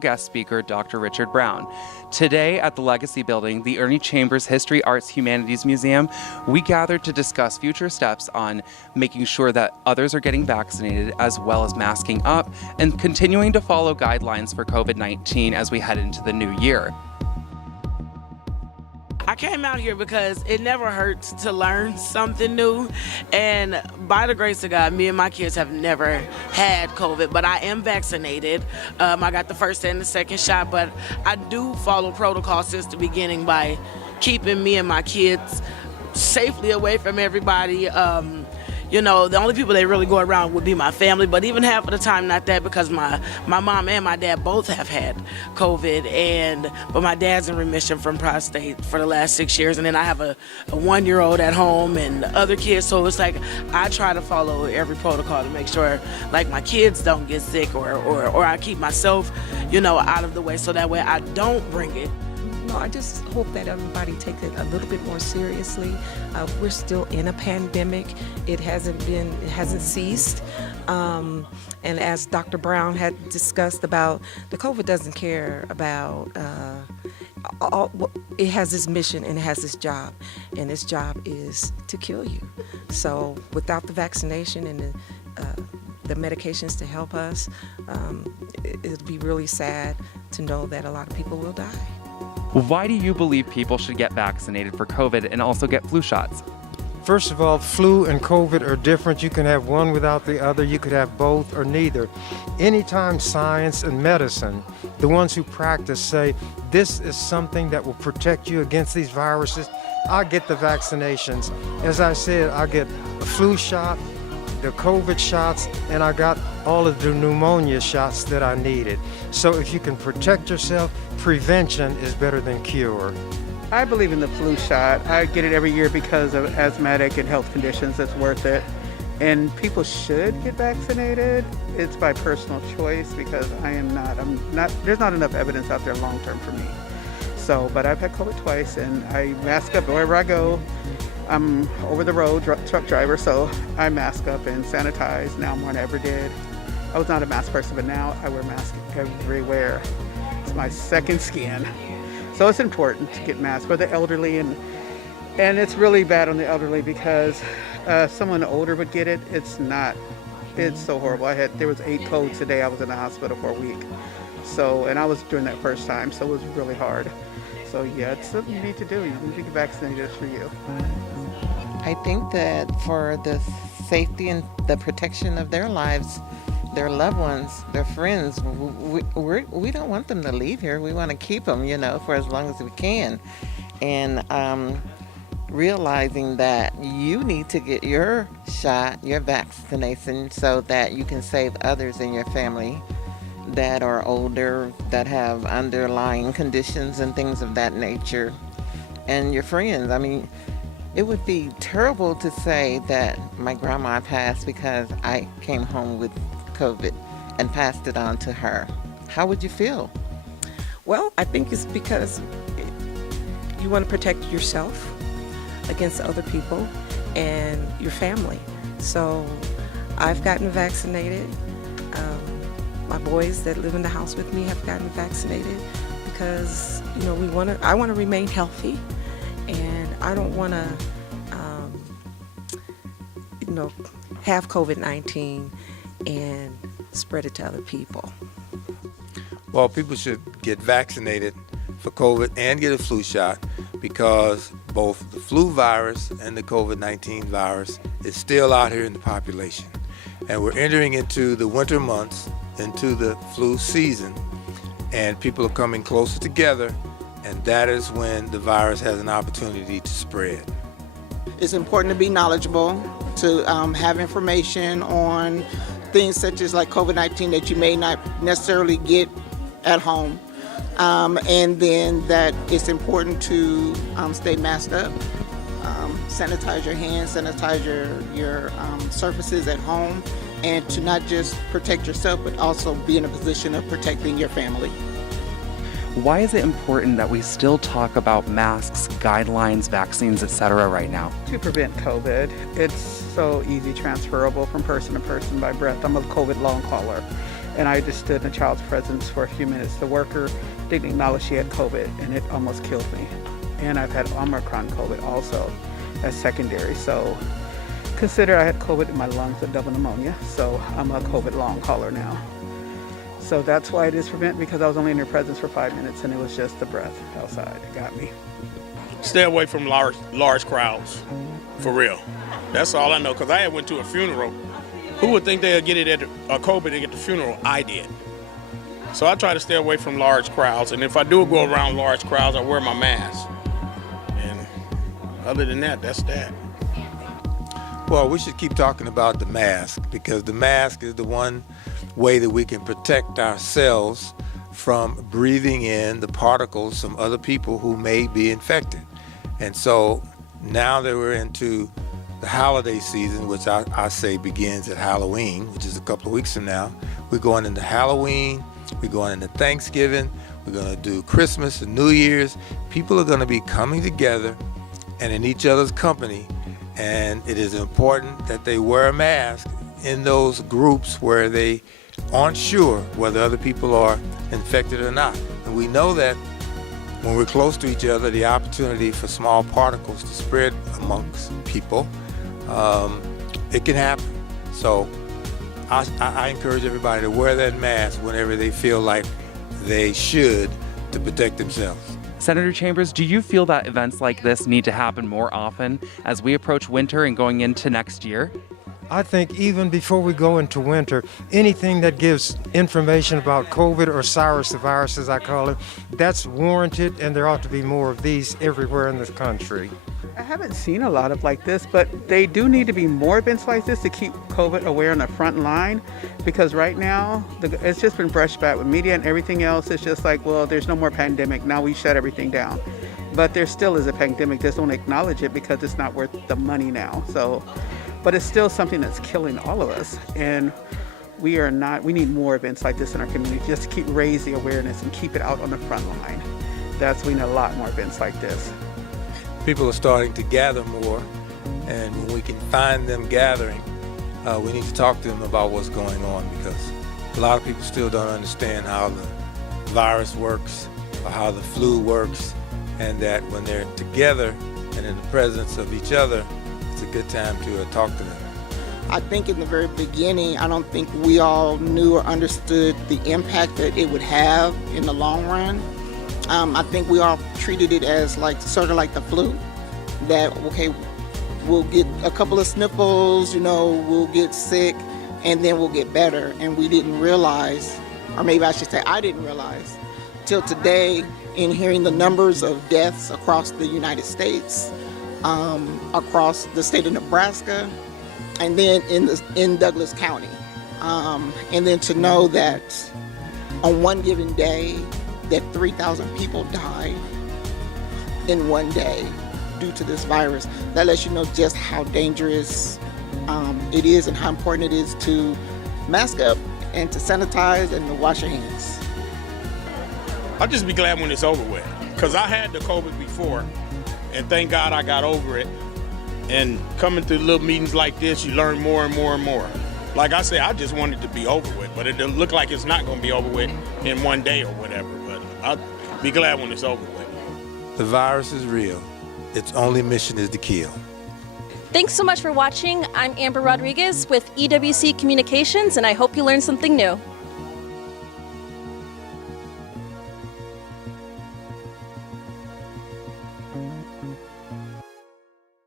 Guest speaker Dr. Richard Brown. Today at the Legacy Building, the Ernie Chambers History, Arts, Humanities Museum, we gathered to discuss future steps on making sure that others are getting vaccinated as well as masking up and continuing to follow guidelines for COVID-19 as we head into the new year. I came out here because it never hurts to learn something new, and by the grace of God, me and my kids have never had COVID, but I am vaccinated. I got the first and the second shot, but I do follow protocol since the beginning by keeping me and my kids safely away from everybody. You know, the only people that really go around would be my family, but even half of the time not that, because my mom and my dad both have had COVID, but my dad's in remission from prostate for the last 6 years, and then I have a 1-year-old at home and other kids, so it's like I try to follow every protocol to make sure like my kids don't get sick or I keep myself, you know, out of the way so that way I don't bring it. No, I just hope that everybody takes it a little bit more seriously. We're still in a pandemic. It hasn't ceased. And as Dr. Brown had discussed about, the COVID doesn't care about, it has its mission and it has its job. And its job is to kill you. So without the vaccination and the medications to help us, it'll be really sad to know that a lot of people will die. Why do you believe people should get vaccinated for COVID and also get flu shots? First of all, flu and COVID are different. You can have one without the other. You could have both or neither. Anytime science and medicine, the ones who practice, say this is something that will protect you against these viruses, I get the vaccinations. As I said, I get a flu shot, the COVID shots, and I got all of the pneumonia shots that I needed. So if you can protect yourself, prevention is better than cure. I believe in the flu shot. I get it every year because of asthmatic and health conditions. It's worth it. And people should get vaccinated. It's by personal choice because I'm not, there's not enough evidence out there long term for me. So, but I've had COVID twice and I mask up wherever I go. I'm over the road truck driver, so I mask up and sanitize now more than I ever did. I was not a mask person, but now I wear masks everywhere. It's my second skin. So it's important to get masks for the elderly, and it's really bad on the elderly because someone older would get it. It's so horrible. There was 8 colds today. I was in the hospital for a week. So, and I was doing that first time, so it was really hard. So yeah, it's something you need to do. You need to get vaccinated for you. I think that for the safety and the protection of their lives, their loved ones, their friends, we don't want them to leave here. We want to keep them, you know, for as long as we can. And realizing that you need to get your shot, your vaccination, so that you can save others in your family that are older, that have underlying conditions and things of that nature, and your friends. I mean, it would be terrible to say that my grandma passed because I came home with COVID and passed it on to her. How would you feel? Well, I think it's because you want to protect yourself against other people and your family. So I've gotten vaccinated. My boys that live in the house with me have gotten vaccinated because, you know, I want to remain healthy, and I don't want to, have COVID-19 and spread it to other people. Well, people should get vaccinated for COVID and get a flu shot because both the flu virus and the COVID-19 virus is still out here in the population. And we're entering into the winter months, into the flu season, and people are coming closer together, and that is when the virus has an opportunity to spread. It's important to be knowledgeable, to have information on things such as like COVID-19 that you may not necessarily get at home. And then that it's important to stay masked up, sanitize your hands, sanitize your surfaces at home, and to not just protect yourself, but also be in a position of protecting your family. Why is it important that we still talk about masks, guidelines, vaccines, etc. right now? To prevent COVID. It's so easy transferable from person to person by breath. I'm a COVID long hauler. And I just stood in a child's presence for a few minutes. The worker didn't acknowledge she had COVID, and it almost killed me. And I've had Omicron COVID also as secondary. So consider I had COVID in my lungs and double pneumonia. So I'm a COVID long hauler now. So that's why it is prevent, because I was only in her presence for 5 minutes and it was just the breath outside that got me. Stay away from large crowds, for real. That's all I know, because I went to a funeral. Who would think they'd get it at COVID at the funeral? I did. So I try to stay away from large crowds, and if I do go around large crowds, I wear my mask. And other than that, that's that. Well, we should keep talking about the mask, because the mask is the one way that we can protect ourselves from breathing in the particles from other people who may be infected. And so now that we're into the holiday season, which I say begins at Halloween, which is a couple of weeks from now, we're going into Halloween, we're going into Thanksgiving, we're going to do Christmas and New Year's. People are going to be coming together and in each other's company, and it is important that they wear a mask in those groups where they aren't sure whether other people are infected or not. And we know that when we're close to each other, the opportunity for small particles to spread amongst people, it can happen. So I encourage everybody to wear that mask whenever they feel like they should, to protect themselves. Senator Chambers, do you feel that events like this need to happen more often as we approach winter and going into next year? I think even before we go into winter, anything that gives information about COVID or SARS, the virus as I call it, that's warranted, and there ought to be more of these everywhere in this country. I haven't seen a lot of like this, but they do need to be more events like this to keep COVID aware on the front line, because right now it's just been brushed back with media and everything else. It's just like, well, there's no more pandemic, now we shut everything down. But there still is a pandemic, just don't acknowledge it because it's not worth the money now. So, but it's still something that's killing all of us, and we need more events like this in our community just to keep raise the awareness and keep it out on the front line. We need a lot more events like this. People are starting to gather more, and when we can find them gathering, we need to talk to them about what's going on, because a lot of people still don't understand how the virus works or how the flu works, and that when they're together and in the presence of each other, it's a good time to talk to them. I think in the very beginning, I don't think we all knew or understood the impact that it would have in the long run. I think we all treated it as sort of like the flu, that, okay, we'll get a couple of sniffles, we'll get sick, and then we'll get better. And we didn't realize, or maybe I should say I didn't realize, till today, in hearing the numbers of deaths across the United States, across the state of Nebraska, and then in Douglas County. And then to know that on one given day, that 3,000 people died in one day due to this virus. That lets you know just how dangerous it is and how important it is to mask up and to sanitize and to wash your hands. I'll just be glad when it's over with, because I had the COVID before, and thank God I got over it. And coming through little meetings like this, you learn more and more and more. Like I said, I just want it to be over with, but it doesn't look like it's not going to be over with in one day or whatever. But I'll be glad when it's over with. The virus is real. Its only mission is to kill. Thanks so much for watching. I'm Amber Rodriguez with EWC Communications, and I hope you learned something new.